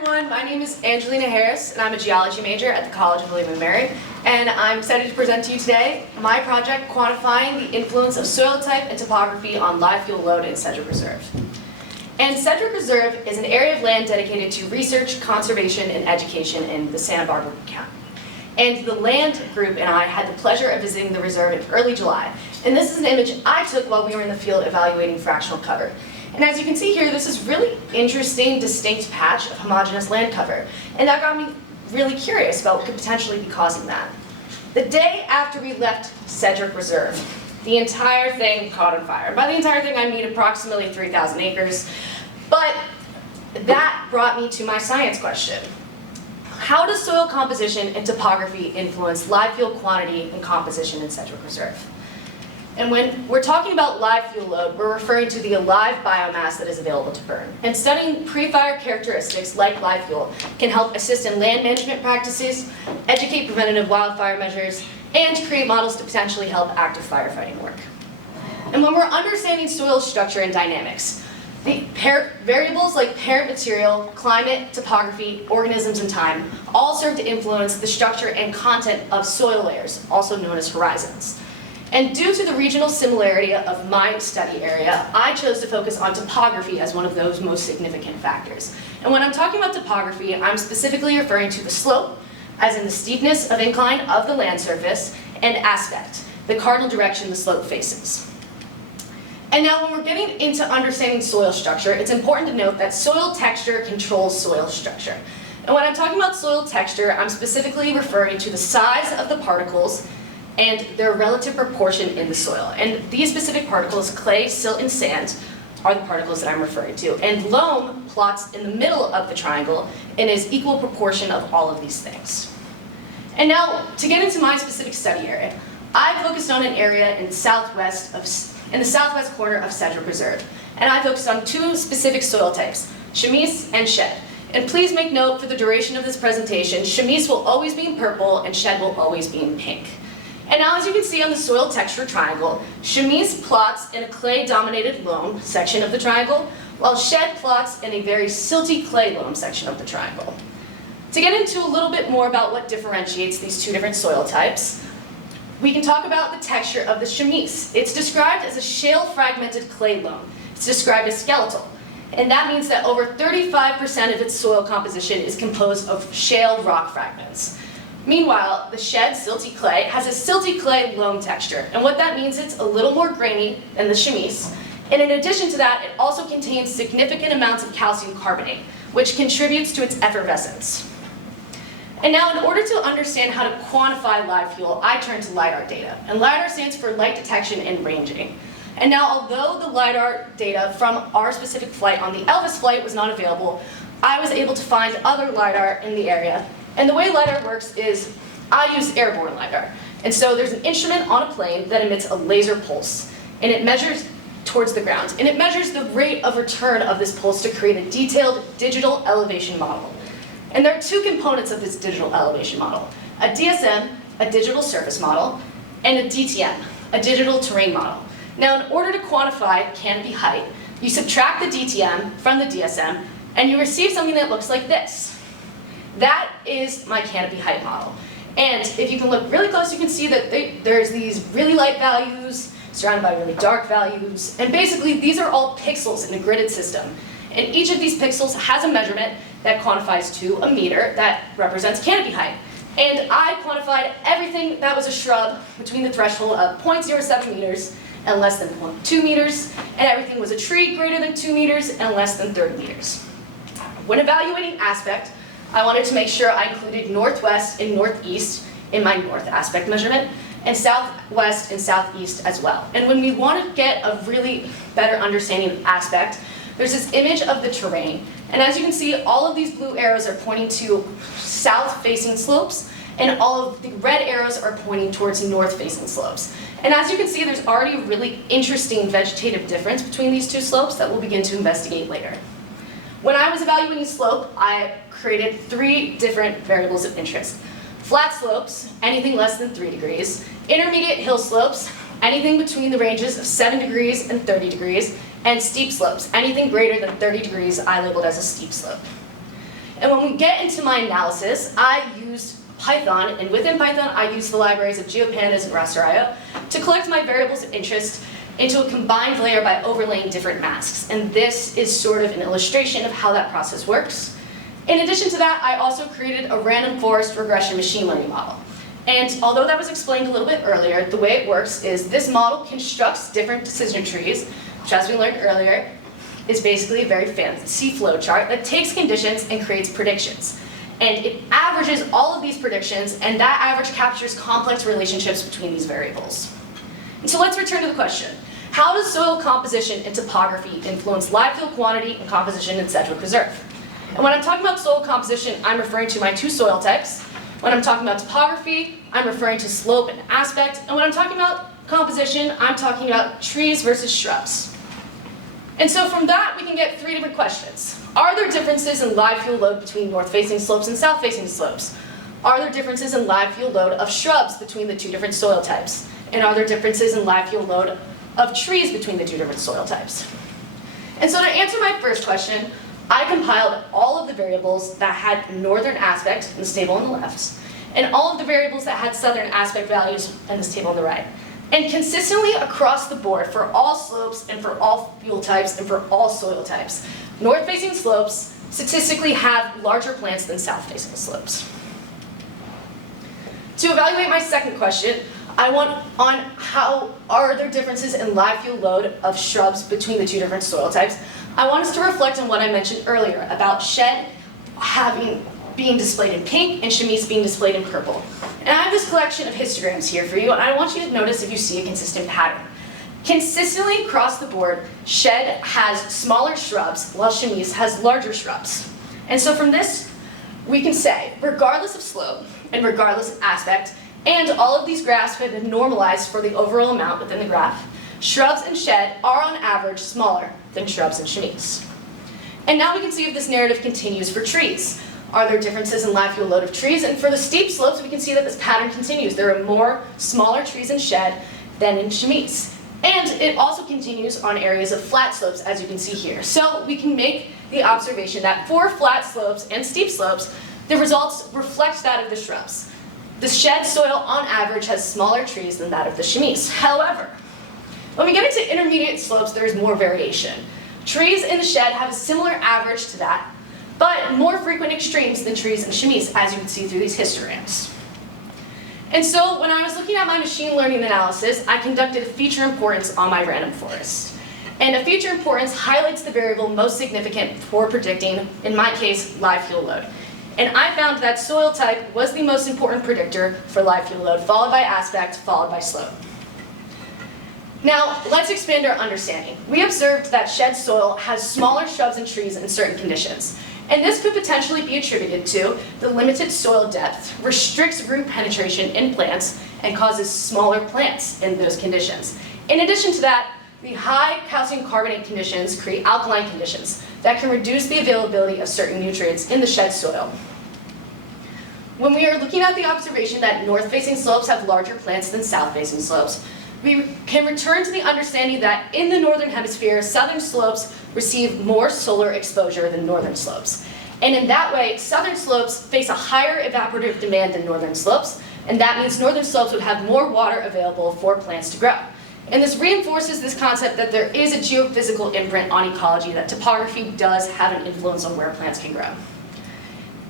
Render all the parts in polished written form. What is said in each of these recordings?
everyone, my name is Angelina Harris and I'm a geology major at the College of William & Mary, and I'm excited to present to you today my project quantifying the influence of soil type and topography on live fuel load in Sedgwick Reserve. And Sedgwick Reserve is an area of land dedicated to research, conservation, and education in the Santa Barbara County. And the land group and I had the pleasure of visiting the reserve in early July. And this is an image I took while we were in the field evaluating fractional cover. And as you can see here, this is really interesting, distinct patch of homogeneous land cover. And that got me really curious about what could potentially be causing that. The day after we left Sedgwick Reserve, the entire thing caught on fire. By the entire thing, I mean approximately 3,000 acres. But that brought me to my science question. How does soil composition and topography influence live fuel quantity and composition in Sedgwick Reserve? And when we're talking about live fuel load, we're referring to the alive biomass that is available to burn. And studying pre-fire characteristics like live fuel can help assist in land management practices, educate preventative wildfire measures, and create models to potentially help active firefighting work. And when we're understanding soil structure and dynamics, the variables like parent material, climate, topography, organisms, and time all serve to influence the structure and content of soil layers, also known as horizons. And due to the regional similarity of my study area, I chose to focus on topography as one of those most significant factors. And when I'm talking about topography, I'm specifically referring to the slope, as in the steepness of incline of the land surface, and aspect, the cardinal direction the slope faces. And now when we're getting into understanding soil structure, it's important to note that soil texture controls soil structure. And when I'm talking about soil texture, I'm specifically referring to the size of the particles and their relative proportion in the soil. And these specific particles, clay, silt, and sand, are the particles that I'm referring to. And loam plots in the middle of the triangle and is equal proportion of all of these things. And now, to get into my specific study area, I focused on an area in the southwest corner of Sedgwick Reserve. And I focused on two specific soil types, chamise and shed. And please make note for the duration of this presentation, chamise will always be in purple and shed will always be in pink. And now as you can see on the soil texture triangle, chamise plots in a clay-dominated loam section of the triangle, while shed plots in a very silty clay loam section of the triangle. To get into a little bit more about what differentiates these two different soil types, we can talk about the texture of the chamise. It's described as a shale fragmented clay loam. It's described as skeletal. And that means that over 35% of its soil composition is composed of shale rock fragments. Meanwhile, the shed silty clay has a silty clay loam texture, and what that means it's a little more grainy than the chamise, and in addition to that, it also contains significant amounts of calcium carbonate, which contributes to its effervescence. And now, in order to understand how to quantify live fuel, I turn to LIDAR data, and LIDAR stands for light detection and ranging. And now, although the LIDAR data from our specific flight on the Elvis flight was not available, I was able to find other LIDAR in the area. And the way LIDAR works is, I use Airborne LIDAR. And so there's an instrument on a plane that emits a laser pulse, and it measures towards the ground. And it measures the rate of return of this pulse to create a detailed digital elevation model. And there are two components of this digital elevation model, a DSM, a digital surface model, and a DTM, a digital terrain model. Now, in order to quantify canopy height, you subtract the DTM from the DSM, and you receive something that looks like this. That is my canopy height model. And if you can look really close, you can see that there's these really light values surrounded by really dark values. And basically, these are all pixels in a gridded system. And each of these pixels has a measurement that quantifies to a meter that represents canopy height. And I quantified everything that was a shrub between the threshold of 0.07 meters and less than 0.2 meters, and everything was a tree greater than 2 meters and less than 30 meters. When evaluating aspect, I wanted to make sure I included northwest and northeast in my north aspect measurement, and southwest and southeast as well. And when we want to get a really better understanding of aspect, there's this image of the terrain. And as you can see, all of these blue arrows are pointing to south-facing slopes, and all of the red arrows are pointing towards north-facing slopes. And as you can see, there's already a really interesting vegetative difference between these two slopes that we'll begin to investigate later. When I was evaluating slope, I created 3 different variables of interest. Flat slopes, anything less than 3 degrees. Intermediate hill slopes, anything between the ranges of 7 degrees and 30 degrees. And steep slopes, anything greater than 30 degrees I labeled as a steep slope. And when we get into my analysis, I used Python, and within Python, I used the libraries of GeoPandas and Raster.io to collect my variables of interest into a combined layer by overlaying different masks. And this is sort of an illustration of how that process works. In addition to that, I also created a random forest regression machine learning model. And although that was explained a little bit earlier, the way it works is this model constructs different decision trees, which, as we learned earlier, is basically a very fancy flowchart that takes conditions and creates predictions. And it averages all of these predictions, and that average captures complex relationships between these variables. And so let's return to the question. How does soil composition and topography influence live fuel quantity and composition in Sedgwick Reserve? And when I'm talking about soil composition, I'm referring to my two soil types. When I'm talking about topography, I'm referring to slope and aspect. And when I'm talking about composition, I'm talking about trees versus shrubs. And so from that, we can get three different questions. Are there differences in live fuel load between north-facing slopes and south-facing slopes? Are there differences in live fuel load of shrubs between the two different soil types? And are there differences in live fuel load of trees between the two different soil types? And so to answer my first question, I compiled all of the variables that had northern aspect in this table on the left, and all of the variables that had southern aspect values in this table on the right. And consistently across the board for all slopes and for all fuel types and for all soil types, north-facing slopes statistically have larger plants than south-facing slopes. To evaluate my second question, I want on how are there differences in live fuel load of shrubs between the two different soil types. I want us to reflect on what I mentioned earlier about shed being displayed in pink and chamise being displayed in purple. And I have this collection of histograms here for you, and I want you to notice if you see a consistent pattern. Consistently across the board, shed has smaller shrubs, while chamise has larger shrubs. And so from this, we can say, regardless of slope and regardless of aspect, and all of these graphs have been normalized for the overall amount within the graph, shrubs and shed are on average smaller than shrubs and chamise. And now we can see if this narrative continues for trees. Are there differences in live fuel load of trees? And for the steep slopes, we can see that this pattern continues. There are more smaller trees in shed than in chamise. And it also continues on areas of flat slopes, as you can see here. So we can make the observation that for flat slopes and steep slopes, the results reflect that of the shrubs. The shed soil, on average, has smaller trees than that of the chamise. However, when we get into intermediate slopes, there is more variation. Trees in the shed have a similar average to that, but more frequent extremes than trees in chamise, as you can see through these histograms. And so when I was looking at my machine learning analysis, I conducted a feature importance on my random forest. And a feature importance highlights the variable most significant for predicting, in my case, live fuel load. And I found that soil type was the most important predictor for live fuel load, followed by aspect, followed by slope. Now, let's expand our understanding. We observed that shed soil has smaller shrubs and trees in certain conditions. And this could potentially be attributed to the limited soil depth, restricts root penetration in plants, and causes smaller plants in those conditions. In addition to that, the high calcium carbonate conditions create alkaline conditions that can reduce the availability of certain nutrients in the shed soil. When we are looking at the observation that north-facing slopes have larger plants than south-facing slopes, we can return to the understanding that in the northern hemisphere, southern slopes receive more solar exposure than northern slopes. And in that way, southern slopes face a higher evaporative demand than northern slopes, and that means northern slopes would have more water available for plants to grow. And this reinforces this concept that there is a geophysical imprint on ecology, that topography does have an influence on where plants can grow.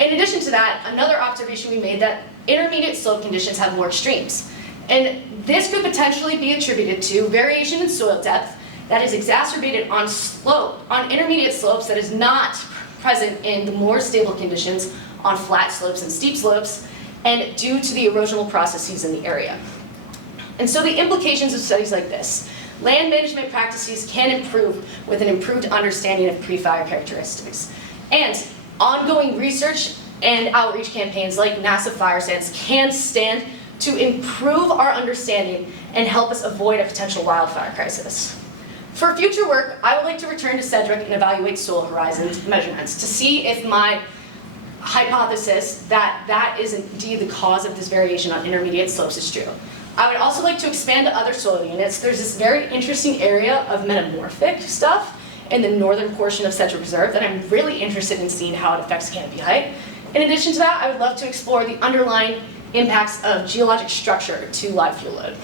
In addition to that, another observation we made that intermediate slope conditions have more extremes. And this could potentially be attributed to variation in soil depth that is exacerbated on intermediate slopes that is not present in the more stable conditions on flat slopes and steep slopes, and due to the erosional processes in the area. And so the implications of studies like this: land management practices can improve with an improved understanding of pre-fire characteristics. And ongoing research and outreach campaigns like NASA Fire Stands can stand to improve our understanding and help us avoid a potential wildfire crisis. For future work, I would like to return to Sedgwick and evaluate soil horizon measurements to see if my hypothesis that that is indeed the cause of this variation on intermediate slopes is true. I would also like to expand to other soil units. There's this very interesting area of metamorphic stuff, in the northern portion of Sedgwick Reserve that I'm really interested in seeing how it affects canopy height. In addition to that, I would love to explore the underlying impacts of geologic structure to live fuel load.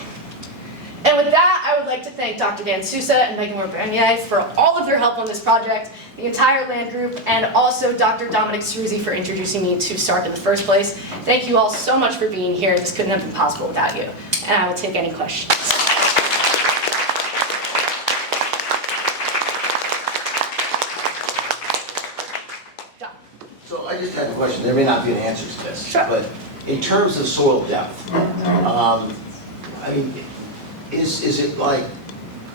And with that, I would like to thank Dr. Dan Sousa and Megan Moore-Bernier for all of their help on this project, the entire land group, and also Dr. Dominic Ceruzzi for introducing me to SARP in the first place. Thank you all so much for being here. This couldn't have been possible without you. And I will take any questions. So I just had a question. There may not be an answer to this, Sure. but in terms of soil depth, I mean, is it like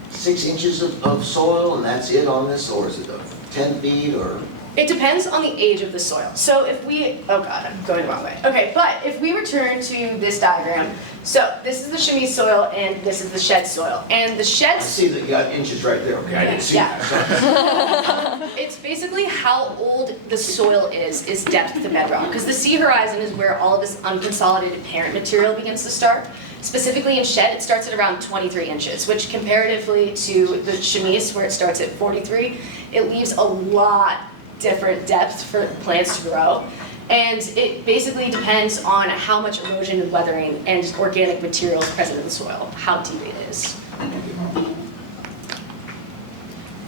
6 inches of soil and that's it on this, or is it 10 feet, or? It depends on the age of the soil. So if we, oh God, I'm going the wrong way. Okay, but if we return to this diagram, so this is the chamise soil and this is the shed soil. And the shed I see that you got inches right there. Okay, I didn't see that. It's basically how old the soil is depth to bedrock, because the sea horizon is where all of this unconsolidated parent material begins to start. Specifically in shed, it starts at around 23 inches, which comparatively to the chamise, where it starts at 43, it leaves a lot different depth for plants to grow. And it basically depends on how much erosion and weathering and organic materials present in the soil, how deep it is.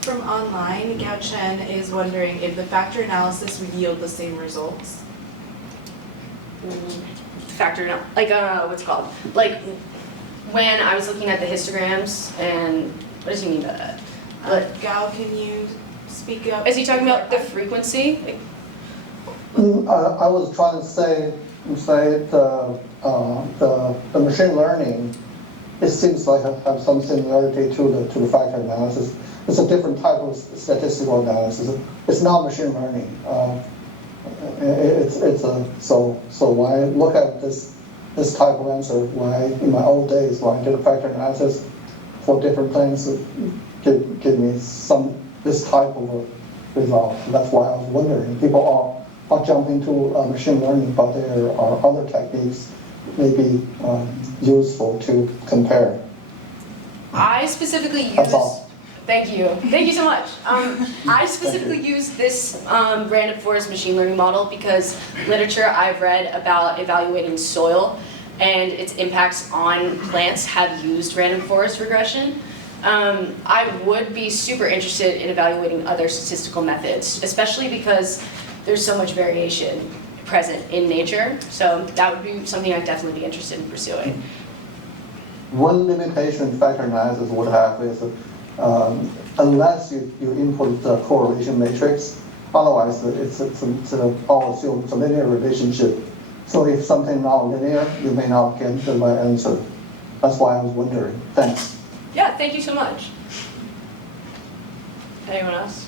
From online, Gao Chen is wondering if the factor analysis would yield the same results. Factor, like, what's it called? Like, when I was looking at the histograms, and what does he mean by that? Gao, can you speak up? Is he talking about the frequency? Like, I was trying to say the machine learning, it seems like it has some similarity to the factor analysis. It's a different type of statistical analysis. It's not machine learning. So when I look at this type of answer, in my old days when I did a factor analysis for different things, it give me this type of a result. That's why I was wondering. People are jumping to machine learning, but there are other techniques maybe useful to compare. I specifically use. That's all. Thank you. Thank you so much. I specifically use this random forest machine learning model because literature I've read about evaluating soil and its impacts on plants have used random forest regression. I would be super interested in evaluating other statistical methods, especially because there's so much variation present in nature. So that would be something I'd definitely be interested in pursuing. One limitation factor analysis would have is unless you input the correlation matrix, otherwise it's all assumed it's a linear relationship. So if something not linear, you may not get the right answer. That's why I was wondering. Thanks. Yeah, thank you so much. Anyone else?